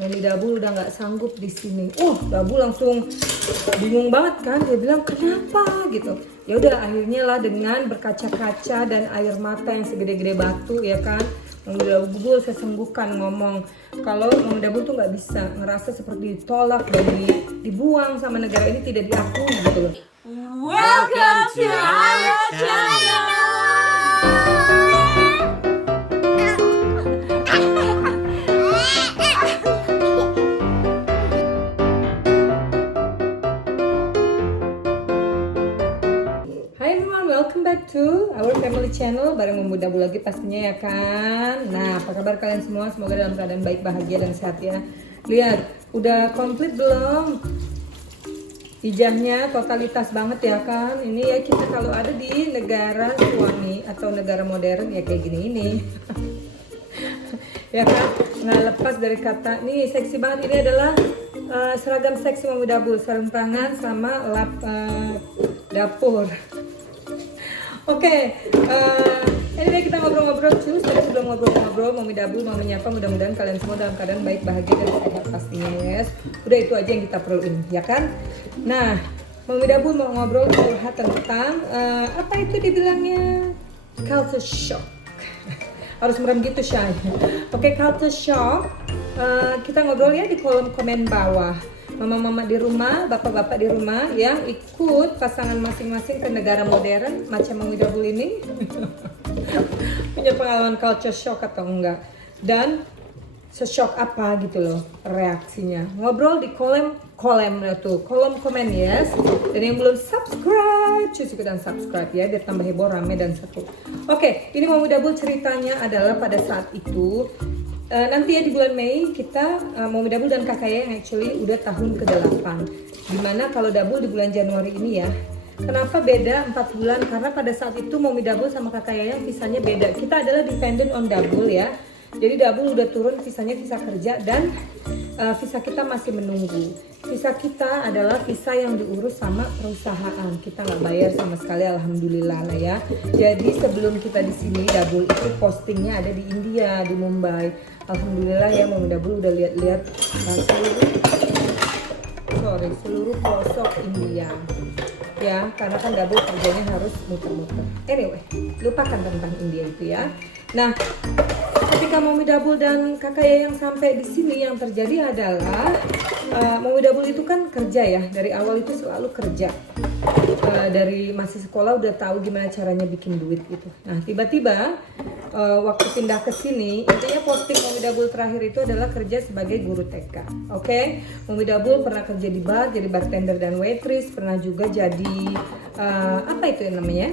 Mami Dabul udah nggak sanggup di sini. Dabul langsung bingung banget kan. Dia bilang kenapa gitu. Ya udah akhirnya lah dengan berkaca-kaca dan air mata yang segede-gede batu ya kan. Mami Dabul sesenggukan ngomong kalau Mami Dabul tuh nggak bisa, ngerasa seperti ditolak dan dibuang sama negara ini, tidak diakui gitu loh. Welcome to our channel. Hai everyone, welcome back to our family channel bareng Mami Dabul lagi pastinya ya kan. Nah, apa kabar kalian semua? Semoga dalam keadaan baik, bahagia dan sehat ya. Lihat, udah komplit belum? Hijahnya totalitas banget ya kan. Ini ya kita kalau ada di negara suami atau negara modern ya kayak gini ini. Ya kan, nggak lepas dari kata nih seksi banget. Ini adalah seragam seksi Mami Dabul, sarung tangan sama lap dapur. Oke, anyway kita ngobrol-ngobrol terus. Tapi sebelum ngobrol-ngobrol, Mami Dabul mau menyapa mudah-mudahan kalian semua dalam keadaan baik, bahagia dan sehat pastinya yes. Udah itu aja yang kita perluin, ya kan? Nah, Mami Dabul mau ngobrol curhat tentang apa itu dibilangnya culture shock. Harus merem gitu Shay. Oke, culture shock. Kita ngobrol ya di kolom komen bawah. Mama-mama di rumah, bapak-bapak di rumah yang ikut pasangan masing-masing ke negara modern macam Mami Dabul ini punya pengalaman culture shock atau enggak, dan se-shock apa gitu loh reaksinya. Ngobrol di kolom komen yes. Dan yang belum subscribe cuci ikutan subscribe ya biar tambah heboh, rame dan seru. Oke, ini Mami Dabul ceritanya adalah pada saat itu nanti ya di bulan Mei kita Mami Dabul dan kakaknya yang actually udah tahun ke-8. Dimana kalau Dabul di bulan Januari ini ya. Kenapa beda 4 bulan? Karena pada saat itu Mami Dabul sama kakaknya yang visanya beda. Kita adalah dependent on Dabul ya. Jadi Dabul udah turun visanya visa kerja dan visa kita masih menunggu. Visa kita adalah visa yang diurus sama perusahaan. Kita nggak bayar sama sekali, alhamdulillah lah ya. Jadi sebelum kita di sini Dabul itu postingnya ada di India, di Mumbai. Alhamdulillah ya, Mami Dabul udah lihat-lihat seluruh pelosok India. Ya, karena kan Dabul kerjanya harus muter-muter. Anyway, lupakan tentang India itu ya. Nah, ketika Mami Dabul dan kakaknya yang sampai di sini, yang terjadi adalah Mami Dabul itu kan kerja ya, dari awal itu selalu kerja. Dari masih sekolah udah tahu gimana caranya bikin duit gitu. Nah, tiba-tiba waktu pindah ke sini, intinya posting Mami Dabul terakhir itu adalah kerja sebagai guru TK. Oke? Mami Dabul pernah kerja di bar, jadi bartender dan waitress, pernah juga jadi apa itu yang namanya?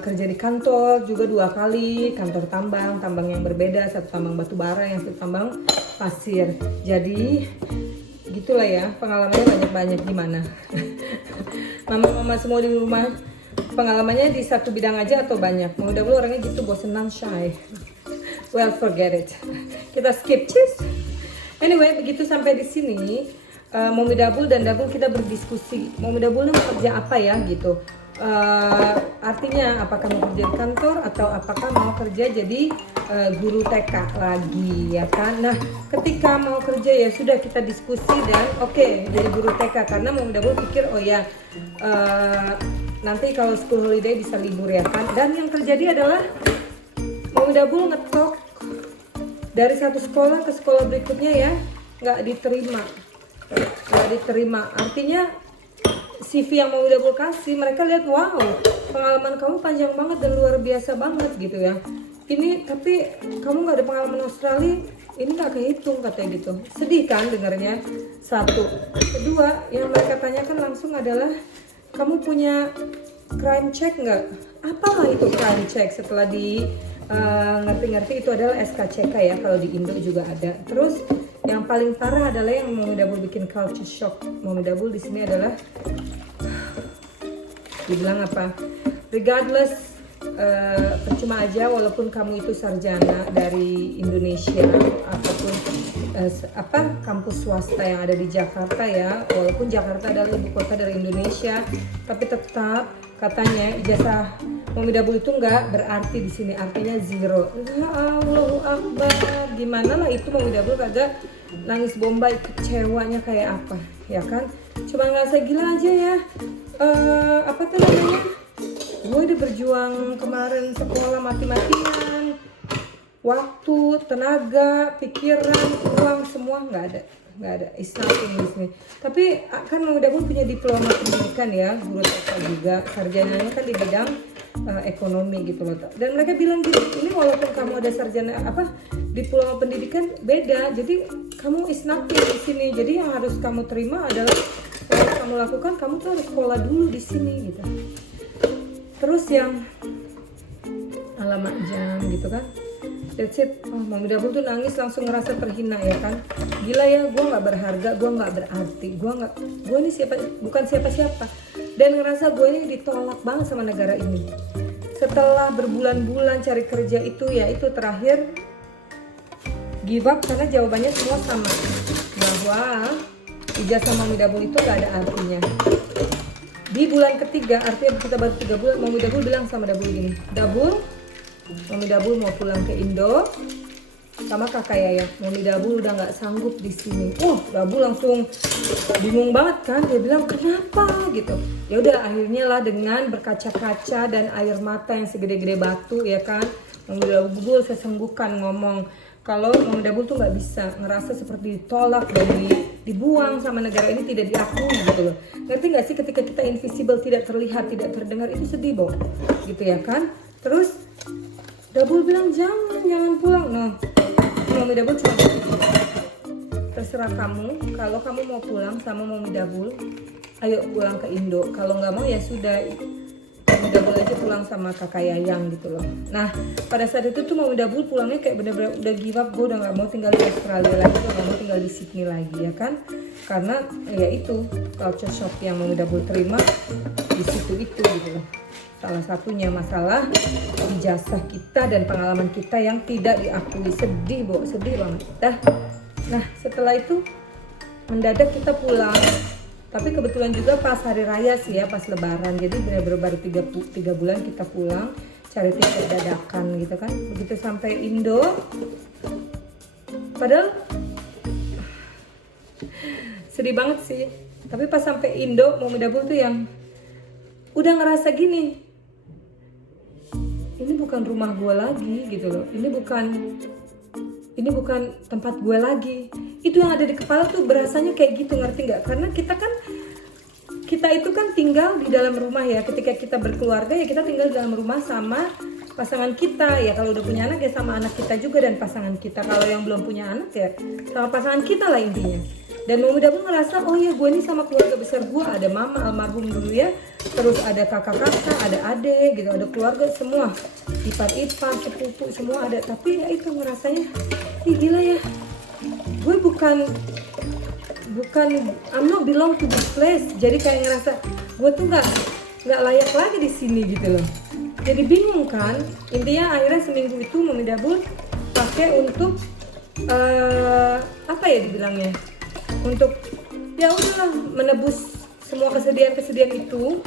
Kerja di kantor juga 2 kali, kantor tambang yang berbeda, satu tambang batu bara, yang satu tambang pasir. Jadi gitulah ya, pengalamannya banyak-banyak gimana. Mama-mama semua di rumah pengalamannya di satu bidang aja atau banyak? Mami Dabul orangnya gitu, bosenan, shy. Well, forget it. Kita skip, cheese. Anyway, begitu sampai di sini, Mami Dabul dan Dabul kita berdiskusi. Mami Dabul ini mau kerja apa ya gitu. Artinya apakah mau kerja di kantor atau apakah mau kerja jadi guru TK lagi ya kan. Nah, ketika mau kerja ya sudah kita diskusi dan oke, jadi guru TK karena Mami Dabul pikir oh ya nanti kalau school holiday bisa libur ya kan. Dan yang terjadi adalah Mami Dabul ngetok dari satu sekolah ke sekolah berikutnya ya nggak diterima. Artinya CV yang Mami Dabul kasih, mereka lihat wow, pengalaman kamu panjang banget dan luar biasa banget gitu ya. Ini tapi kamu nggak ada pengalaman Australia, ini nggak kehitung katanya gitu. Sedih kan dengarnya. Satu, kedua yang mereka tanyakan langsung adalah kamu punya crime check nggak? Apalah itu crime check? Setelah di ngerti-ngerti itu adalah SKCK ya, kalau di Indo juga ada. Terus yang paling parah adalah yang Mami Dabul bikin culture shock Mami Dabul di sini adalah dibilang apa? Regardless percuma aja walaupun kamu itu sarjana dari Indonesia ataupun kampus swasta yang ada di Jakarta ya, walaupun Jakarta adalah ibu kota dari Indonesia, tapi tetap katanya ijazah Mami Dabul itu nggak berarti di sini, artinya zero. Ya Allahu Akbar, gimana lah itu Mami Dabul kagak nangis bombay, kecewanya kayak apa, ya kan? Cuma ngerasa gila aja ya. Apa tuh namanya? Gue udah berjuang kemarin sekolah mati-matian, waktu, tenaga, pikiran, uang semua nggak ada. It's nothing di sini. Tapi kan Mami Dabul punya diploma pendidikan ya, guru TK juga, sarjananya kan di bidang ekonomi gitu loh. Dan mereka bilang gitu, ini walaupun kamu ada sarjana diploma pendidikan beda, jadi kamu is nothing di sini. Jadi yang harus kamu terima adalah yang kamu lakukan, kamu tuh harus sekolah dulu di sini gitu. Terus yang alamat jam gitu kan, that's it. Mami Dabul tuh nangis langsung ngerasa terhina ya kan. Gila ya, gue nggak berharga, gue nggak berarti, gue nih bukan siapa-siapa. Dan ngerasa gue ini ditolak banget sama negara ini. Setelah berbulan-bulan cari kerja itu ya itu terakhir give up karena jawabannya semua sama, bahwa ijazah Mami Dabul itu gak ada artinya. Di bulan ketiga, artinya kita baru 3 bulan, Mami Dabul bilang sama Dabul gini, Mami Dabul mau pulang ke Indo sama kakak Yaya. Mami Dabul udah nggak sanggup di sini. Dabul langsung bingung banget kan. Dia bilang kenapa gitu. Ya udah akhirnya lah dengan berkaca-kaca dan air mata yang segede-gede batu ya kan. Mami Dabul sesenggukan ngomong kalau Mami Dabul tuh nggak bisa, ngerasa seperti ditolak dan dibuang sama negara ini, tidak diakui gitu loh. Ngerti nggak sih ketika kita invisible, tidak terlihat, tidak terdengar, itu sedih Bo, gitu ya kan. Terus Dabul bilang jangan pulang. Mami Dabul cuma bilang, terserah kamu, kalau kamu mau pulang sama Mami Dabul, ayo pulang ke Indo. Kalau nggak mau ya sudah, Mami Dabul aja pulang sama kakak Yayang gitu loh. Nah pada saat itu tuh Mami Dabul pulangnya kayak bener-bener udah give up, gue udah nggak mau tinggal di Australia lagi, udah nggak mau tinggal di Sydney lagi ya kan. Karena ya itu culture shock yang Mami Dabul terima di situ itu gitu loh. Salah satunya masalah ijazah kita dan pengalaman kita yang tidak diakui. Sedih Bo, sedih banget. Nah setelah itu mendadak kita pulang. Tapi kebetulan juga pas hari raya sih ya, pas lebaran. Jadi benar-benar baru 3 bulan kita pulang, cari tiket dadakan gitu kan. Begitu sampai Indo, padahal sedih banget sih. Tapi pas sampai Indo, Mami Dabul tuh yang udah ngerasa gini, ini bukan rumah gue lagi gitu loh, ini bukan tempat gue lagi. Itu yang ada di kepala tuh berasanya kayak gitu, ngerti nggak? Karena kita itu kan tinggal di dalam rumah ya, ketika kita berkeluarga ya kita tinggal di dalam rumah sama pasangan kita ya. Kalau udah punya anak ya sama anak kita juga dan pasangan kita. Kalau yang belum punya anak ya sama pasangan kita lah intinya. Dan Mami Dabul ngerasa, oh ya gue nih sama keluarga besar gue, ada mama almarhum dulu ya, terus ada kakak-kakak, ada adik gitu, ada keluarga semua, ipar-ipar, sepupu semua ada. Tapi ya itu ngerasanya, ih gila ya, gue bukan I'm not belong to this place. Jadi kayak ngerasa gue tuh nggak layak lagi di sini gitu loh. Jadi bingung kan. Intinya akhirnya seminggu itu Mami Dabul pakai untuk apa ya dibilangnya, untuk ya udahlah menebus semua kesedihan itu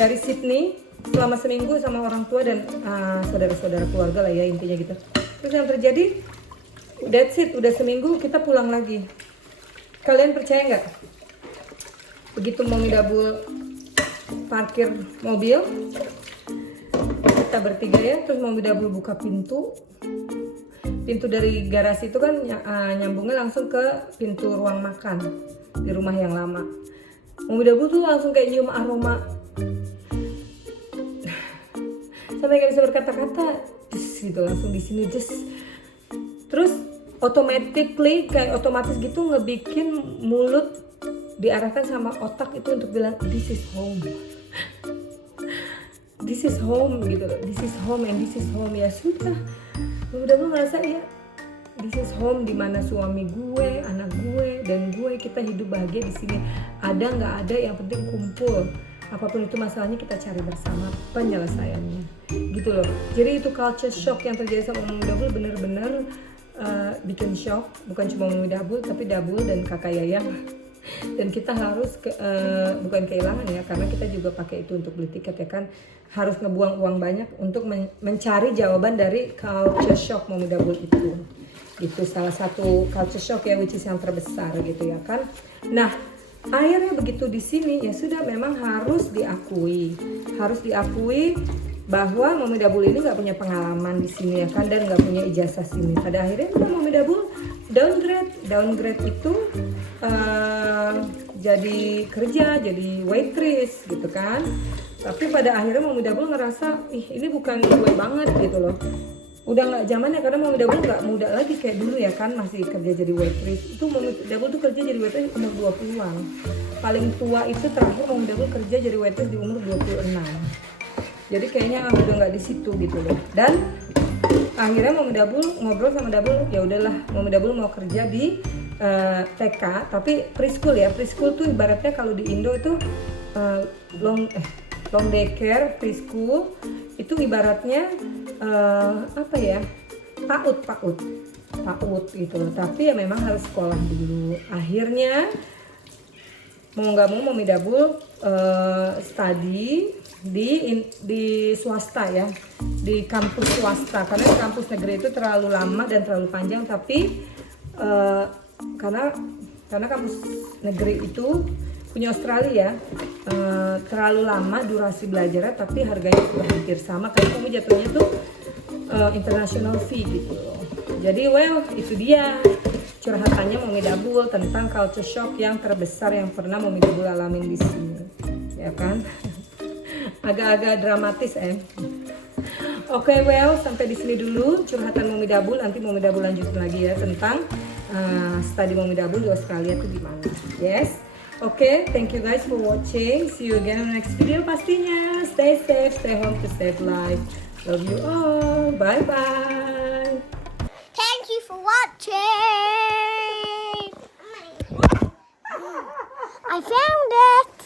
dari Sydney selama seminggu sama orang tua dan saudara-saudara keluarga lah ya intinya gitu. Terus yang terjadi, that's it, udah seminggu kita pulang lagi. Kalian percaya nggak? Begitu Mami Dabul parkir mobil, kita bertiga ya, terus Mami Dabul buka pintu dari garasi itu kan nyambungnya langsung ke pintu ruang makan di rumah yang lama. Mami Dabul tuh langsung kayak nyium aroma sampai gak bisa berkata-kata, gitu langsung di sini just. Terus otomatis gitu ngebikin mulut diarahkan sama otak itu untuk bilang this is home. This is home gitu, this is home and this is home. Ya sudah, udah gue ngerasa ya this is home, dimana suami gue, anak gue dan gue, kita hidup bahagia di sini. Ada nggak ada yang penting kumpul, apapun itu masalahnya kita cari bersama penyelesaiannya gitu loh. Jadi itu culture shock yang terjadi sama Mami Dabul bener-bener bikin shock, bukan cuma Mami Dabul tapi Dabul dan kakak Yayang Dan kita harus bukan kehilangan ya, karena kita juga pakai itu untuk beli tiket ya kan, harus ngebuang uang banyak untuk mencari jawaban dari culture shock Mommy Double itu salah satu culture shock ya, which is yang terbesar gitu ya kan. Nah akhirnya begitu di sini ya sudah, memang harus diakui bahwa Mommy Double ini nggak punya pengalaman di sini ya kan, dan nggak punya ijazah sini. Pada akhirnya udah Mommy Double downgrade itu jadi kerja, jadi waitress gitu kan. Tapi pada akhirnya Mommy Double ngerasa ini bukan gue banget gitu loh. Udah nggak zamannya, karena Mommy Double nggak muda lagi kayak dulu ya kan, masih kerja jadi waitress. Itu Mommy Double tuh kerja jadi waitress umur 20-an. Paling tua itu terakhir Mommy Double kerja jadi waitress di umur 26. Jadi kayaknya udah nggak di situ gitu loh. Dan akhirnya Mommy Double ngobrol sama Double, ya udahlah Mommy Double mau kerja di TK tapi preschool ya. Preschool tuh ibaratnya kalau di Indo itu long daycare, preschool itu ibaratnya PAUD gitu loh. Tapi ya memang harus sekolah dulu. Akhirnya mau nggak mau Mommy Double study di swasta ya, di kampus swasta, karena di kampus negeri itu terlalu lama dan terlalu panjang. Tapi karena kampus negeri itu punya Australia terlalu lama durasi belajarnya, tapi harganya juga hampir sama, kayak kamu jatuhnya tuh international fee gitu loh. Jadi itu dia curhatannya Mommy Double tentang culture shock yang terbesar yang pernah Mommy Double alamin di sini ya kan. Agak-agak dramatis Oke, sampai di sini dulu curhatan Mommy Double. Nanti Mommy Double lanjutin lagi ya tentang study Mommy Double di Australia itu gimana. Yes. Oke, thank you guys for watching. See you again on the next video pastinya. Stay safe, stay home to save life. Love you all. Bye bye. Thank you for watching. I found it.